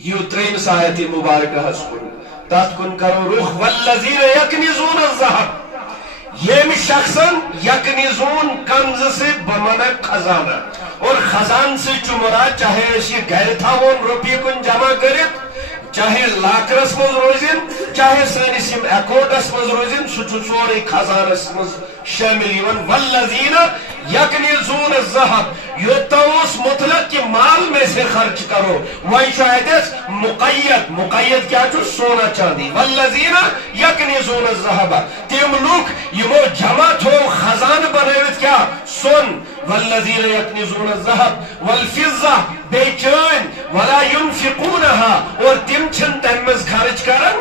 you تریمس آیت مبارکہ ہسکن تات کن کرو رخ والذین یکنزون الذہب یم شخصن یکنزون کنز سے بمانا خزانہ اور خزان سے مراد چاہے اسی گھر تھاون روپیے کن جمع کرت چاہے لاکرس مز روزن چاہے سنس اکاؤنٹس مز روزن سہ سوری خزانس مز شامل یوان والذین یکنزون الذہب یوتوس مطلق کہ مال میں سے خرچ کرو وہی شاید مقید کیا چھو سونا چاندی والذین یکنزون الذہب تم لوگ یمو جمع تھو خزان بنوت کیا سن والذین یکنزون الذہب والفضہ بیچین ولا ينفقونها اور تم چھن تمز خرچ کرن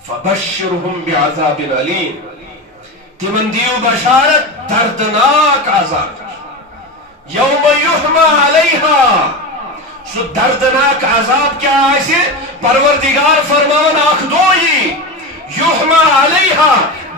فبشرهم بعذاب علیم تمن دیو بشارت دردناک عذاب یوم یحما علیہا سو دردناک عذاب کیا آئیسے پروردگار فرمان آخ دوئی یحما علیہا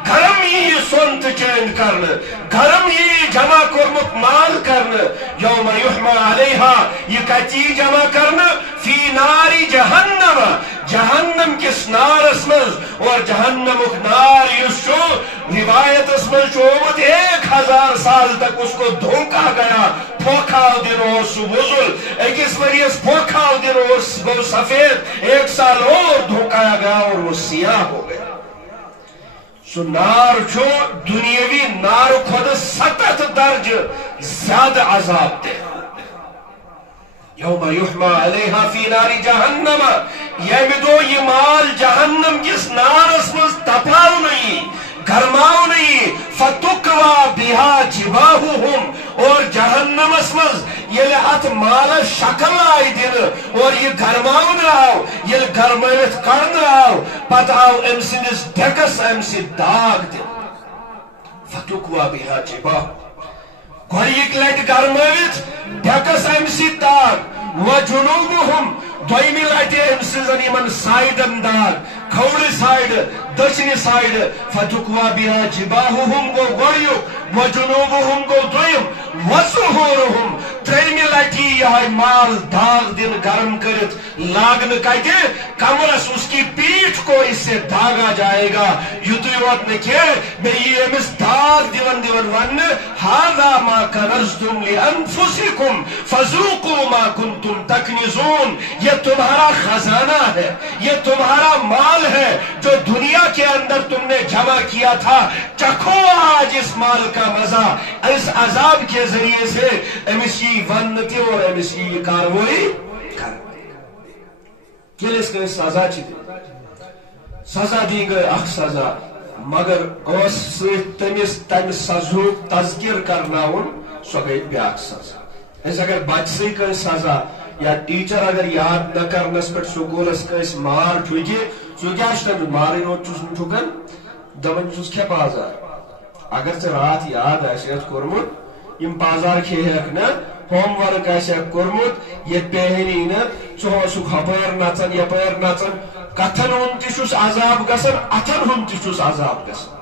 گرم یہ سنت چین کرن گرم یہ جمع کرمت مال کرن یوم یحما علیہا یہ کچی جمع کرن فی ناری جہنم جہنم کس نار اسمز اور جہنم نار یسو روایت اسمز چومت 1000 سال تک اس کو دھوکا گیا پھوکھاو دن اور سبزل ایکس مریض پھوکھاو دن اور سفید 1 سال اور دھوکایا گیا اور وہ سیاہ ہو گیا سو نار چھو دنیاوی نار خود 7 درج زیادہ عذاب دے یوم یحما علیہا فی ناری جہنم یہ دو یہ مال جہنم کس نار اسمز تپاو نہیں گرماو نہیں فتکوا بہا جباہوہم اور جہنم اسمز یہ ات مال شکل آئی دن اور یہ گرماو آو یہ گرمائت کرن آو پتہ آو ام سندس ڈھکس ام سی داغ دن فتکوا بہا جباہوہم گوڑیک لٹ گرمائت ڈھکس ام سی داغ وجنوبہم دویمی لٹے ام سزن یمن سائیڈن داغ کھوڑی سائیڈ دشنی سائیڈ فتکوا بہا جباہوہم گو گوڑیو وجنوبہم گو دویم وظہورہم تریمی لٹی یہ مال داغ دن گرم کرت لاگن کہتے کمرس اس کی پیٹھ کو اس سے داغا جائے گا یوتو یوت نکے میں یہ امس داغ دیون ون ہاذا ما کنزتم لانفسکم فذوقوا ما کنتم تکنزون یہ تمہارا خزانہ ہے یہ تمہارا مال ہے جو دنیا کے اندر تم نے جمع کیا تھا چکھو آج اس مال کا مزہ اس عذاب کے ذریعے سے امسی ونتی اور امسی کاروائی کر کیلس کے سزا چی دی سزا دی گئے اخ سزا مگر اس سے تمس سزو تذکر کرناون سو گئی بیاک سزا اس اگر بچ سے کئی سزا یا ٹیچر اگر یاد نہ کرنس پر سکولس کس مار چوجے سو کیا تم مارن اور چوس نٹھکن دپان چوس کھے بازار اگر ژے رات یاد آسیت کورمت یم بازار کھے ہیک نا ہوم ورک آسیک کورمت یہ پیہنی نا ژٕ اوسُکھ ہپٲرۍ نژان یپٲرۍ نژان کتھن ہُنٛد تہِ چھُس عذاب گژھان اتھن ہُنٛد تہِ چھُس عذاب گژھان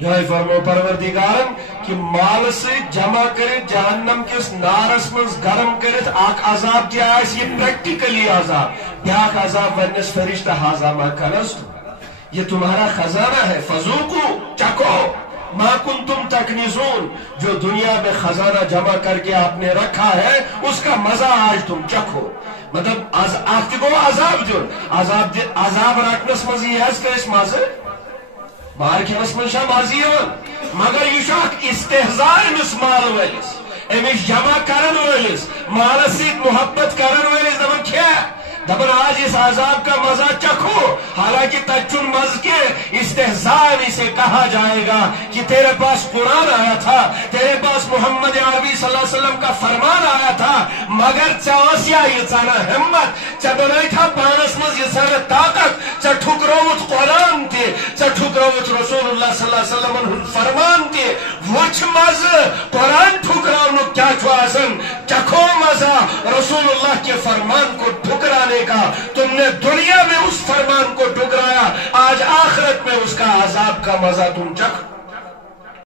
یہ فرمو پروردگارن کہ مال سے جمع کرت جہنم کس نارس مز گرم کرت اخ عذاب کیا آس یہ پریکٹیکلی عذاب بیاکھ عذاب ونس فرشتہ ہاذا ما کنزتم یہ تمہارا خزانہ ہے فذوقوا چکھو ما کنتم تکنزون جو دنیا میں خزانہ جمع کر کے آپ نے رکھا ہے اس کا مزہ آج تم چکھو مطلب آپ کو عذاب دیون عذاب رکھنس مز یہ اس مزہ مار کھینس من مزی مگر یہ استحزاء امس مال ولس امس جمع کرن ولس مالس ست محبت کرن ولس دپان کھے دپان آج اس عذاب کا مزہ چکھو حالانکہ تچن مز کے استحزاء سے کہا جائے گا کہ تیرے پاس قرآن آیا تھا تیرے پاس محمد عربی صلی اللہ علیہ وسلم کا فرمان آیا تھا مگر ژیا یہ ژانا ہمت ژے بنائی تھا پانس مز یہ ژانا طاقت ژے ٹھکروت قرآن تہ ژے ٹھکروت رسول اللہ صلی اللہ علیہ وسلم فرمان تہ وچھ مز قرآن ٹھکراؤنک کیا چھو آسن چکھو مزہ رسول اللہ کے فرمان کو ٹھکرانے کا تم نے دنیا میں اس فرمان کو ٹھکرایا آج آخرت میں اس کا عذاب کا مزہ تم چکھ